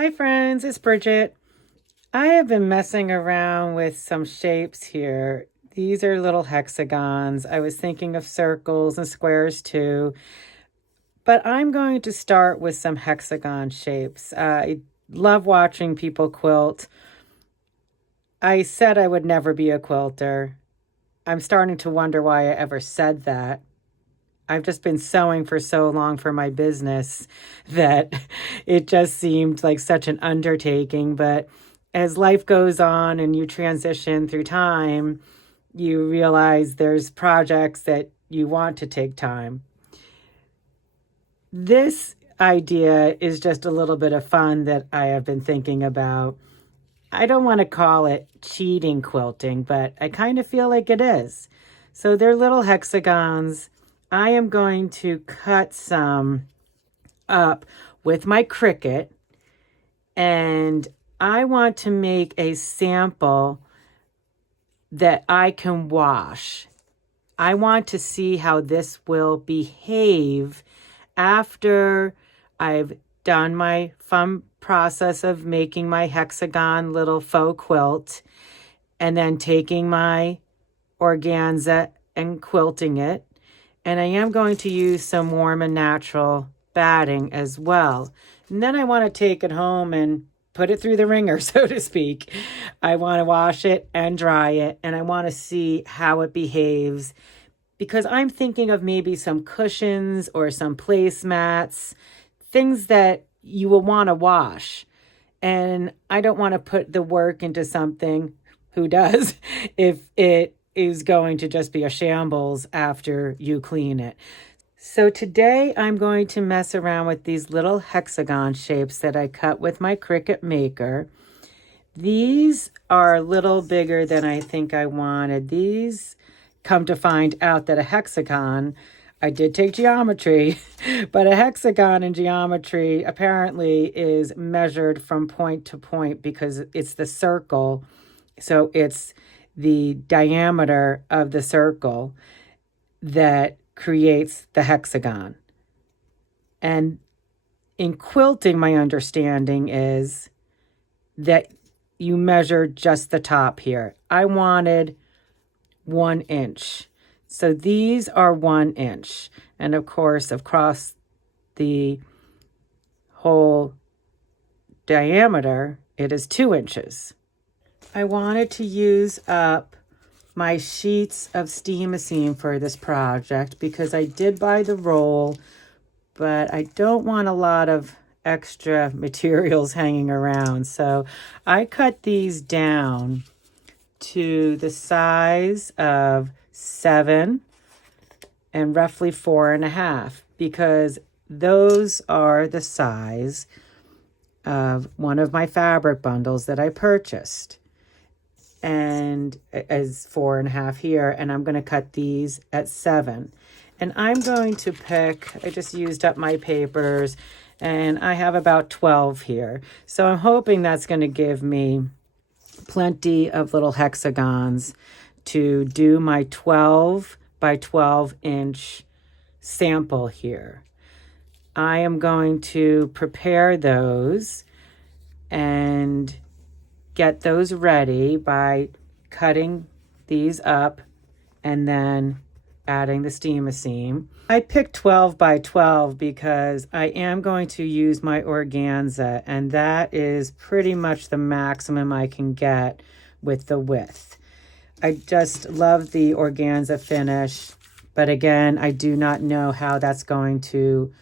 Hi friends, it's Bridget. I have been messing around with some shapes here. These are little hexagons. I was thinking of circles and squares too, but I'm going to start with some hexagon shapes. I love watching people quilt. I said I would never be a quilter. I'm starting to wonder why I ever said that. I've just been sewing for so long for my business that it just seemed like such an undertaking. But as life goes on and you transition through time, you realize there's projects that you want to take time. This idea is just a little bit of fun that I have been thinking about. I don't want to call it cheating quilting, but I kind of feel like it is. So they're little hexagons. I am going to cut some up with my Cricut, and I want to make a sample that I can wash. I want to see how this will behave after I've done my fun process of making my hexagon little faux quilt and then taking my organza and quilting it. And I am going to use some warm and natural batting as well. And then I want to take it home and put it through the ringer, so to speak. I want to wash it and dry it, and I want to see how it behaves, because I'm thinking of maybe some cushions or some placemats, things that you will want to wash. And I don't want to put the work into something, who does, if it is going to just be a shambles after you clean it. So today I'm going to mess around with these little hexagon shapes that I cut with my Cricut maker. These are a little bigger than I think I wanted. These, come to find out that a hexagon, I did take geometry, but a hexagon in geometry apparently is measured from point to point because it's the circle. So it's the diameter of the circle that creates the hexagon. And in quilting, my understanding is that you measure just the top here. I wanted 1 inch. So these are 1 inch. And of course, across the whole diameter, it is 2 inches. I wanted to use up my sheets of steamacine for this project because I did buy the roll, but I don't want a lot of extra materials hanging around. So I cut these down to the size of 7 and roughly 4.5 because those are the size of one of my fabric bundles that I purchased. And as 4.5 here, and I'm going to cut these at 7. And I'm going to pick, I just used up my papers, and I have about 12 here. So I'm hoping that's going to give me plenty of little hexagons to do my 12 by 12 inch sample here. I am going to prepare those and get those ready by cutting these up and then adding the steamacine. I picked 12 by 12 because I am going to use my organza, and that is pretty much the maximum I can get with the width. I just love the organza finish, but again, I do not know how that's going to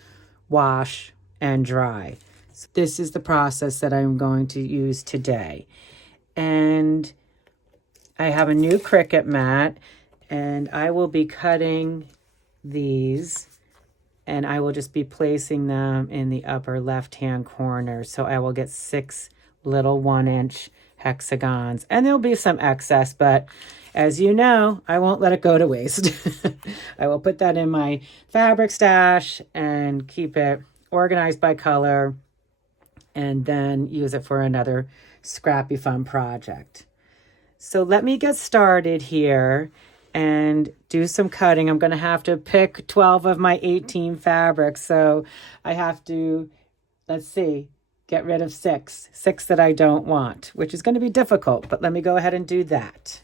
wash and dry. So this is the process that I'm going to use today. And I have a new Cricut mat, and I will be cutting these, and I will just be placing them in the upper left-hand corner. So I will get 6 little 1-inch hexagons, and there'll be some excess, but as you know, I won't let it go to waste. I will put that in my fabric stash and keep it organized by color, and then use it for another scrappy fun project. So let me get started here and do some cutting. I'm going to have to pick 12 of my 18 fabrics. So I have to, let's see, get rid of six that I don't want, which is going to be difficult, but let me go ahead and do that.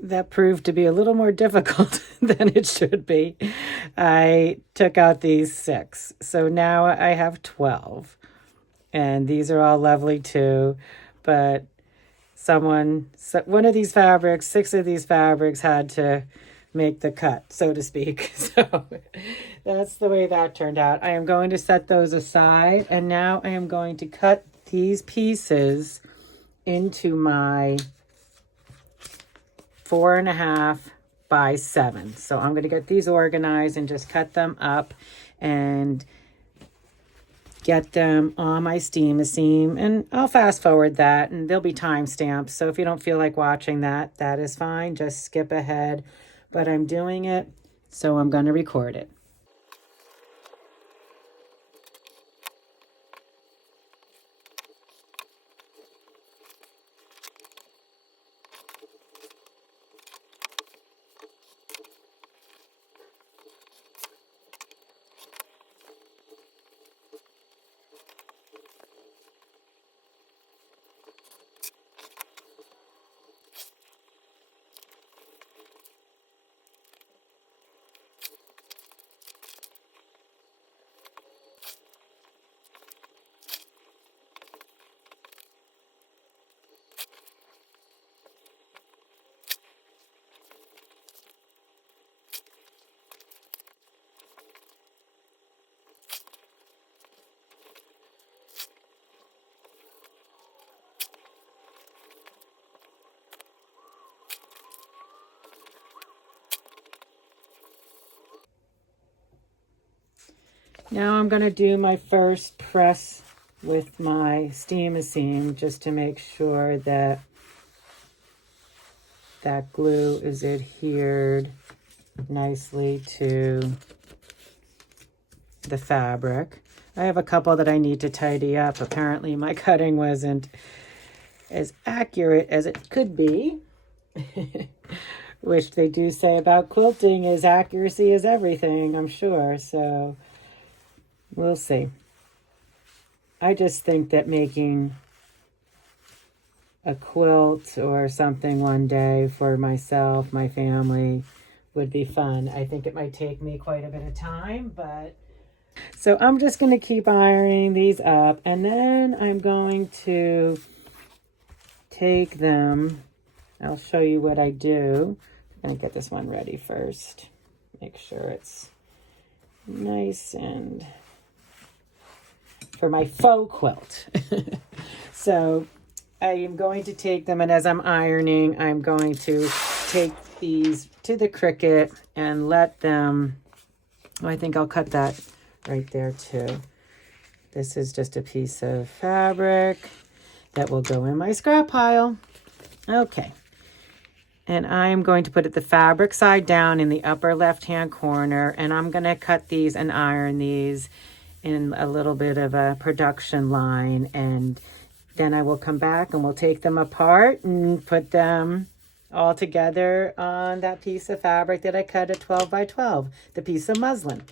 That proved to be a little more difficult than it should be. I took out these 6. So now I have 12. And these are all lovely too. But one of these fabrics, 6 of these fabrics had to make the cut, so to speak. So that's the way that turned out. I am going to set those aside. And now I am going to cut these pieces into my 4.5 by 7. So I'm going to get these organized and just cut them up and get them on my steam seam. And I'll fast forward that, and there'll be timestamps. So if you don't feel like watching that, that is fine. Just skip ahead. But I'm doing it, so I'm going to record it. Now I'm going to do my first press with my steam seam just to make sure that that glue is adhered nicely to the fabric. I have a couple that I need to tidy up. Apparently my cutting wasn't as accurate as it could be, which they do say about quilting is accuracy is everything, I'm sure. So we'll see. I just think that making a quilt or something one day for myself, my family, would be fun. I think it might take me quite a bit of time, but... So I'm just going to keep ironing these up, and then I'm going to take them. I'll show you what I do. I'm going to get this one ready first. Make sure it's nice and... for my faux quilt. So I am going to take them, and as I'm ironing, I'm going to take these to the Cricut and let them, oh, I think I'll cut that right there too. This is just a piece of fabric that will go in my scrap pile. Okay. And I'm going to put it the fabric side down in the upper left-hand corner, and I'm going to cut these and iron these in a little bit of a production line, and then I will come back and we'll take them apart and put them all together on that piece of fabric that I cut at 12 by 12, the piece of muslin.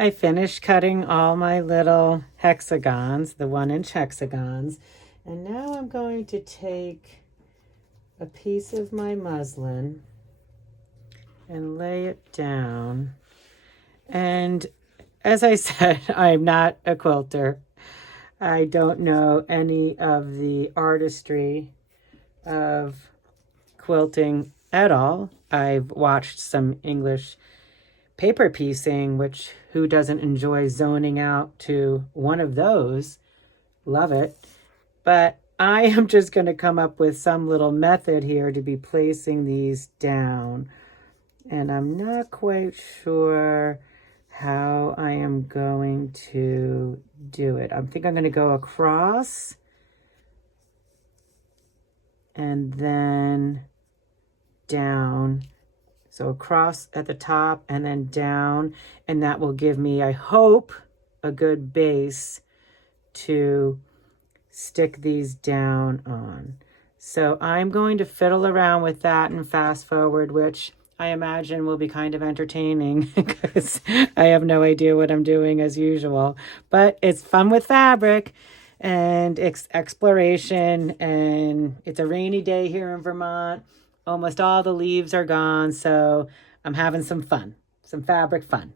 I finished cutting all my little hexagons, the 1-inch hexagons, and now I'm going to take a piece of my muslin and lay it down. And as I said, I'm not a quilter. I don't know any of the artistry of quilting at all. I've watched some English paper piecing, which who doesn't enjoy zoning out to one of those? Love it. But I am just going to come up with some little method here to be placing these down. And I'm not quite sure how I am going to do it. I think I'm going to go across and then down. So across at the top and then down, and that will give me, I hope, a good base to stick these down on. So I'm going to fiddle around with that and fast forward, which I imagine will be kind of entertaining because I have no idea what I'm doing as usual. But it's fun with fabric and it's exploration, and it's a rainy day here in Vermont. Almost all the leaves are gone, so I'm having some fun, some fabric fun.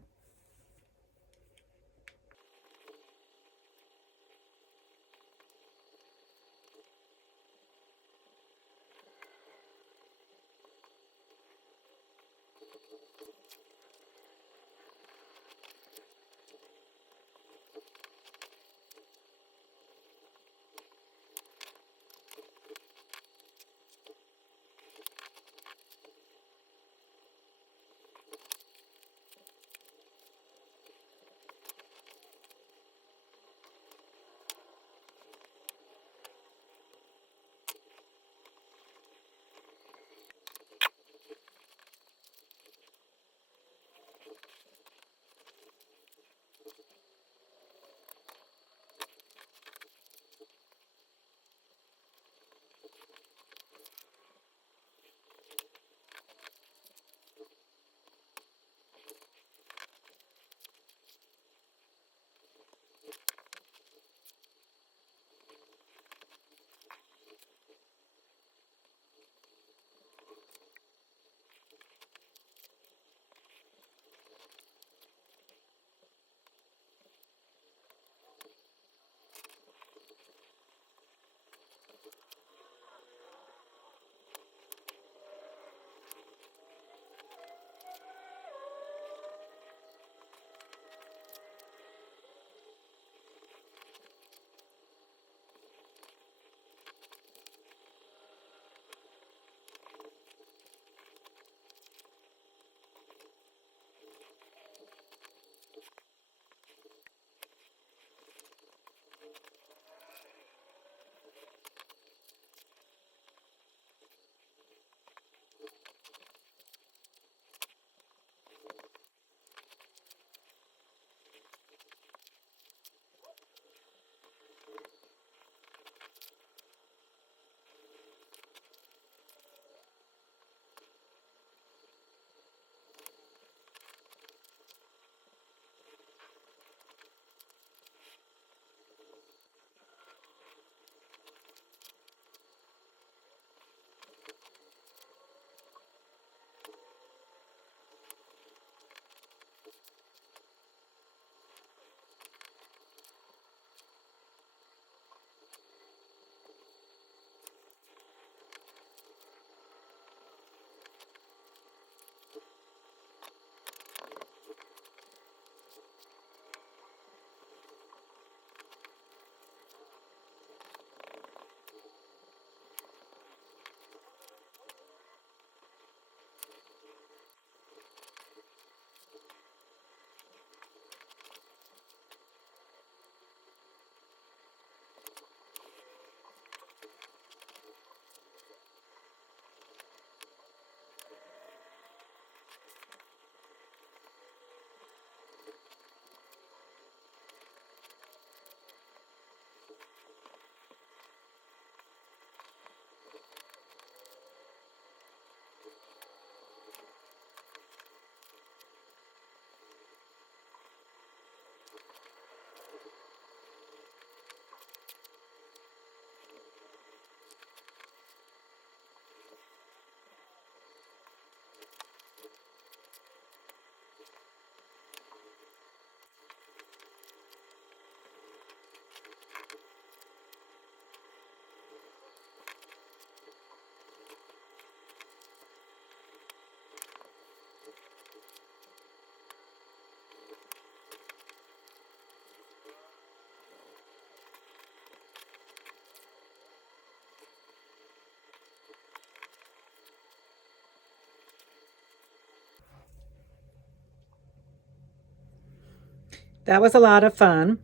that was a lot of fun.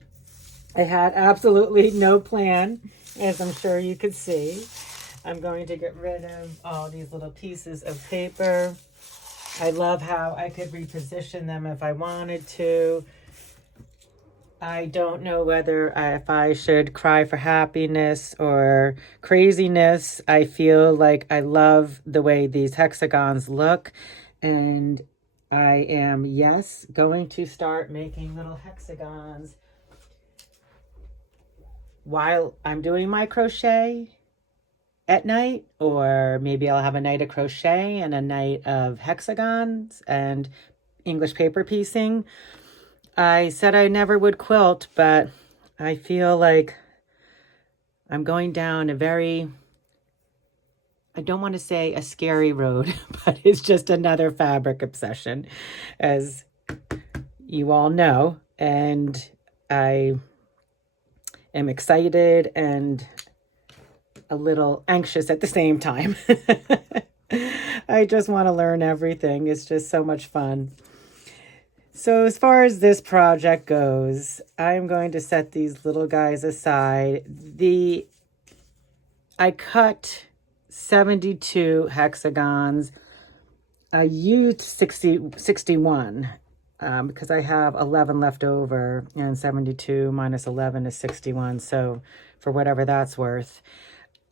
I had absolutely no plan, as I'm sure you could see. I'm going to get rid of all these little pieces of paper. I love how I could reposition them if I wanted to. I don't know whether if I should cry for happiness or craziness. I feel like I love the way these hexagons look, and I am, yes, going to start making little hexagons while I'm doing my crochet at night, or maybe I'll have a night of crochet and a night of hexagons and English paper piecing. I said I never would quilt, but I feel like I'm going down a very, I don't want to say a scary road, but it's just another fabric obsession, as you all know. And I am excited and a little anxious at the same time. I just want to learn everything. It's just so much fun. So as far as this project goes, I'm going to set these little guys aside. I cut 72 hexagons. I used 61 because I have 11 left over, and 72 minus 11 is 61. So for whatever that's worth.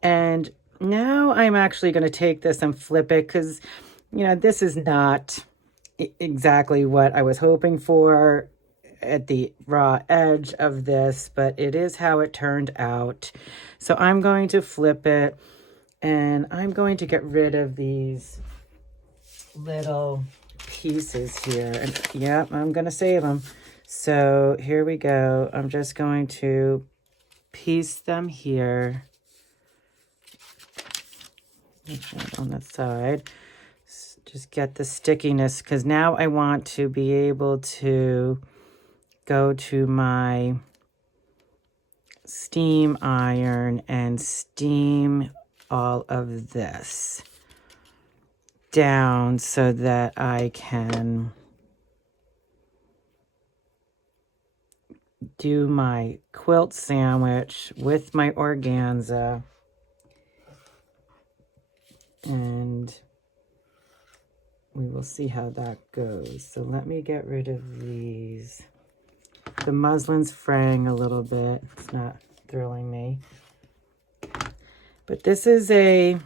And now I'm actually going to take this and flip it because, you know, this is not exactly what I was hoping for at the raw edge of this, but it is how it turned out. So I'm going to flip it, and I'm going to get rid of these little pieces here. And yeah, I'm going to save them. So here we go. I'm just going to piece them here on the side. Just get the stickiness, because now I want to be able to go to my steam iron and steam all of this down so that I can do my quilt sandwich with my organza. And we will see how that goes. So let me get rid of these. The muslin's fraying a little bit. It's not thrilling me. But this is a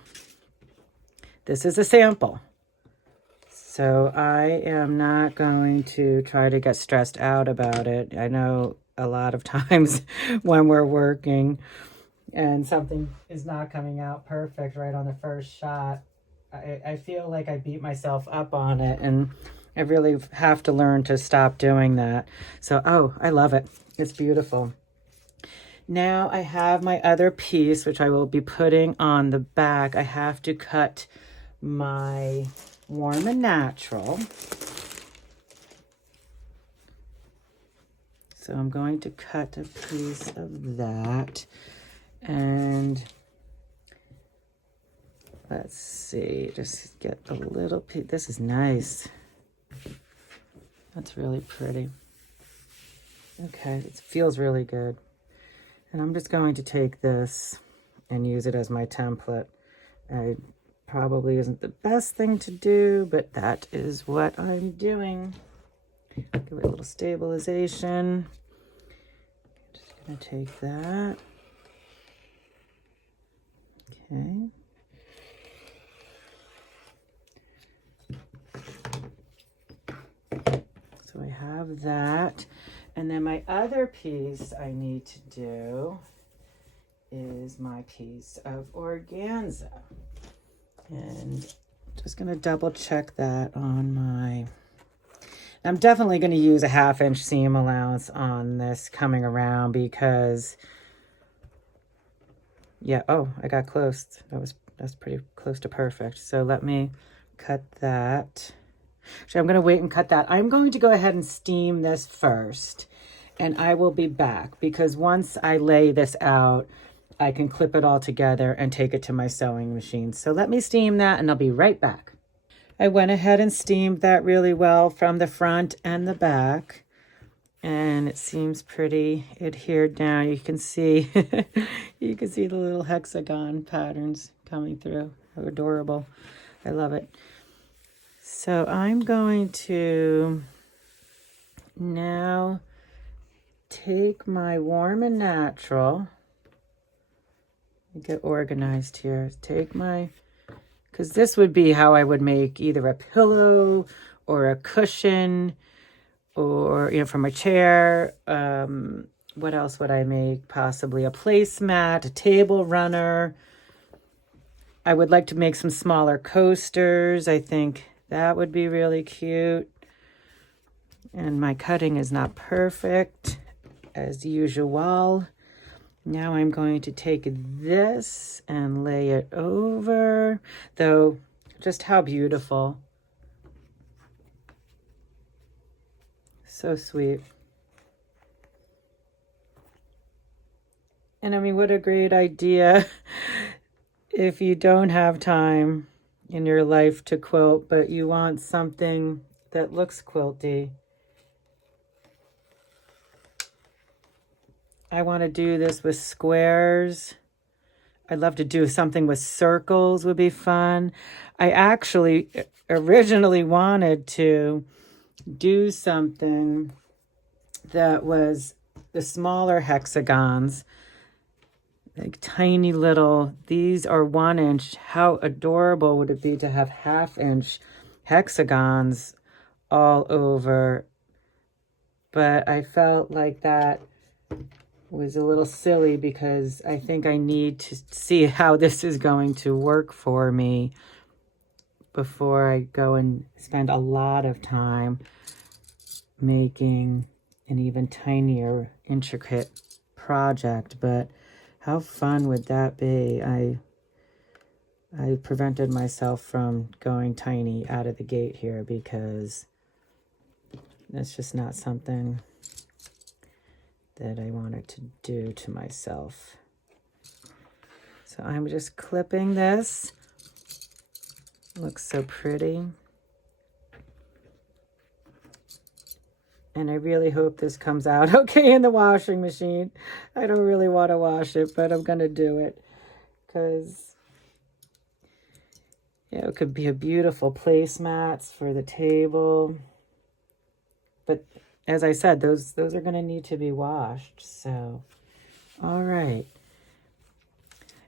sample. So I am not going to try to get stressed out about it. I know a lot of times when we're working and something is not coming out perfect right on the first shot, I feel like I beat myself up on it, and I really have to learn to stop doing that. So, oh, I love it. It's beautiful. Now I have my other piece, which I will be putting on the back. I have to cut my Warm and Natural. So I'm going to cut a piece of that. And let's see, just get a little piece. This is nice. That's really pretty. Okay, it feels really good. And I'm just going to take this and use it as my template. It probably isn't the best thing to do, but that is what I'm doing. Give it a little stabilization. Just gonna take that. Okay. So I have that. And then my other piece I need to do is my piece of organza. And just going to double check that on my... I'm definitely going to use a 1/2-inch seam allowance on this coming around because... Yeah, oh, I got close. That's pretty close to perfect. So let me cut that. Actually, I'm going to wait and cut that. I'm going to go ahead and steam this first, and I will be back because once I lay this out, I can clip it all together and take it to my sewing machine. So let me steam that, and I'll be right back. I went ahead and steamed that really well from the front and the back. And it seems pretty adhered down. You can see, you can see the little hexagon patterns coming through. How adorable. I love it. So I'm going to now take my Warm and Natural. Get organized here. Take my, because this would be how I would make either a pillow or a cushion, or, you know, for my chair. What else would I make? Possibly a placemat, a table runner. I would like to make some smaller coasters. I think that would be really cute. And my cutting is not perfect, as usual. Now I'm going to take this and lay it over, though just how beautiful. So sweet. And I mean, what a great idea if you don't have time in your life to quilt, but you want something that looks quilty. I want to do this with squares. I'd love to do something with circles, would be fun. I actually originally wanted to do something that was the smaller hexagons, like tiny little, these are 1 inch. How adorable would it be to have 1/2 inch hexagons all over? But I felt like that was a little silly because I think I need to see how this is going to work for me before I go and spend a lot of time making an even tinier, intricate project. But how fun would that be? I prevented myself from going tiny out of the gate here because that's just not something that I wanted to do to myself. So I'm just clipping this. Looks so pretty. And I really hope this comes out okay in the washing machine. I don't really want to wash it, but I'm going to do it because, yeah, it could be a beautiful placemats for the table. But as I said, those are going to need to be washed. So, all right.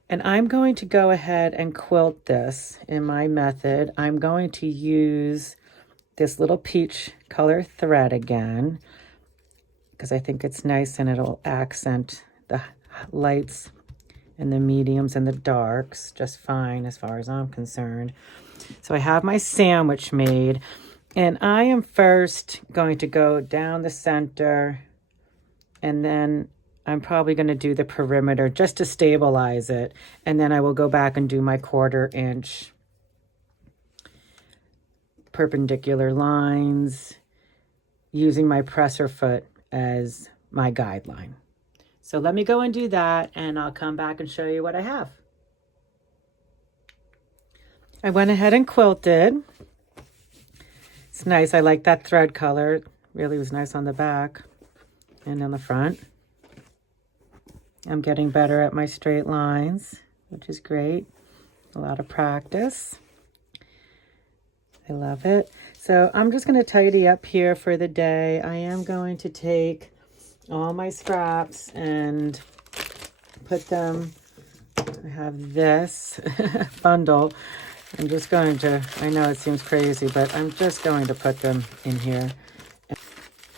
And I'm going to go ahead and quilt this in my method. I'm going to use this little peach color thread again because I think it's nice and it'll accent the lights and the mediums and the darks just fine as far as I'm concerned. So I have my sandwich made. And I am first going to go down the center, and then I'm probably going to do the perimeter just to stabilize it. And then I will go back and do my 1/4 inch perpendicular lines using my presser foot as my guideline. So let me go and do that, and I'll come back and show you what I have. I went ahead and quilted. It's nice. I like that thread color. It really was nice on the back and on the front. I'm getting better at my straight lines, which is great. A lot of practice. I love it. So I'm just going to tidy up here for the day. I am going to take all my scraps and put them, I have this bundle. I'm just going to, I know it seems crazy, but I'm just going to put them in here.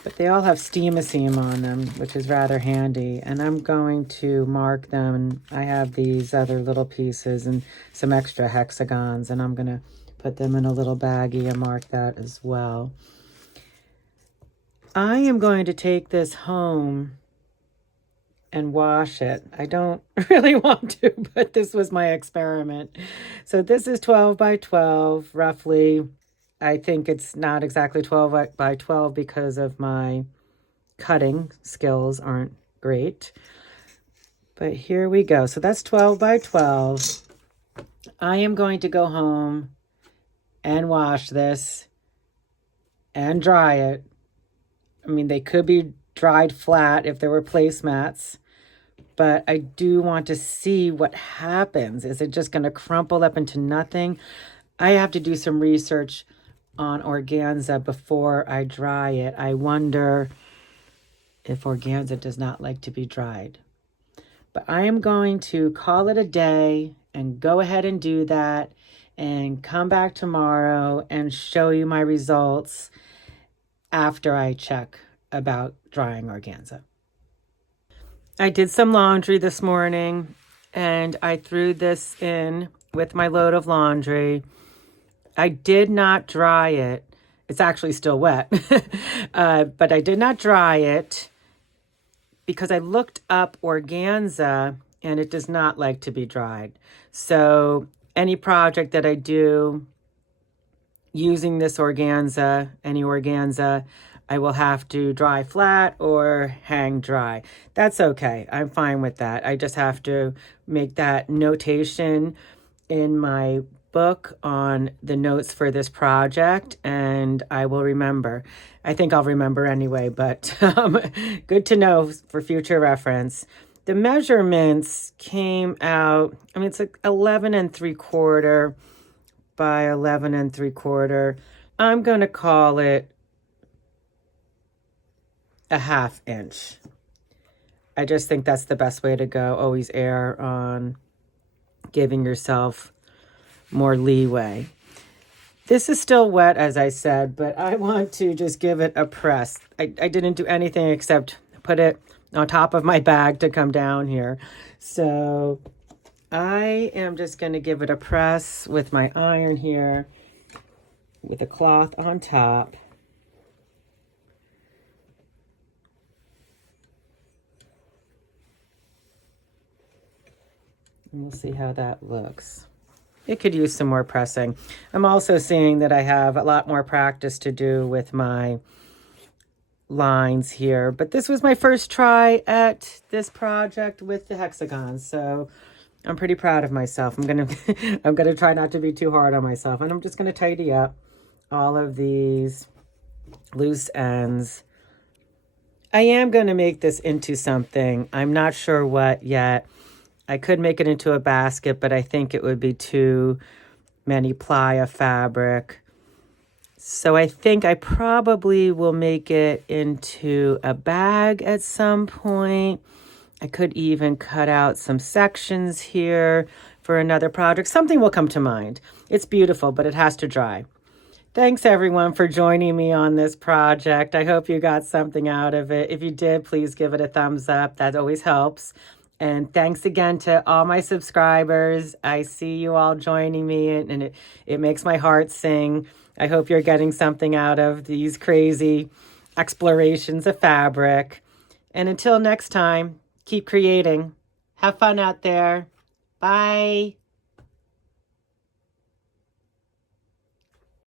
But they all have steam-a-seam on them, which is rather handy. And I'm going to mark them. I have these other little pieces and some extra hexagons, and I'm going to put them in a little baggie and mark that as well. I am going to take this home and wash it. I don't really want to, but this was my experiment. So this is 12 by 12, roughly. I think it's not exactly 12 by 12 because of my cutting skills aren't great. But here we go. So that's 12 by 12. I am going to go home and wash this and dry it. I mean, they could be dried flat if there were placemats. But I do want to see what happens. Is it just going to crumple up into nothing? I have to do some research on organza before I dry it. I wonder if organza does not like to be dried. But I am going to call it a day and go ahead and do that and come back tomorrow and show you my results after I check about drying organza. I did some laundry this morning and I threw this in with my load of laundry. I did not dry it. It's actually still wet, but I did not dry it because I looked up organza and it does not like to be dried. So any project that I do using this organza, any organza, I will have to dry flat or hang dry. That's okay. I'm fine with that. I just have to make that notation in my book on the notes for this project, and I will remember. I think I'll remember anyway, but good to know for future reference. The measurements came out, I mean, it's like 11 3/4 by 11 3/4. I'm going to call it a 1/2 inch. I just think that's the best way to go. Always err on giving yourself more leeway. This is still wet, as I said, but I want to just give it a press. I didn't do anything except put it on top of my bag to come down here. So I am just going to give it a press with my iron here with a cloth on top. And we'll see how that looks. It could use some more pressing. I'm also seeing that I have a lot more practice to do with my lines here, but this was my first try at this project with the hexagons, so I'm pretty proud of myself. I'm gonna try not to be too hard on myself, and I'm just gonna tidy up all of these loose ends. I am gonna make this into something. I'm not sure what yet. I could make it into a basket, but I think it would be too many ply of fabric. So I think I probably will make it into a bag at some point. I could even cut out some sections here for another project. Something will come to mind. It's beautiful, but it has to dry. Thanks everyone for joining me on this project. I hope you got something out of it. If you did, please give it a thumbs up. That always helps. And thanks again to all my subscribers. I see you all joining me, and it makes my heart sing. I hope you're getting something out of these crazy explorations of fabric. And until next time, keep creating. Have fun out there. Bye.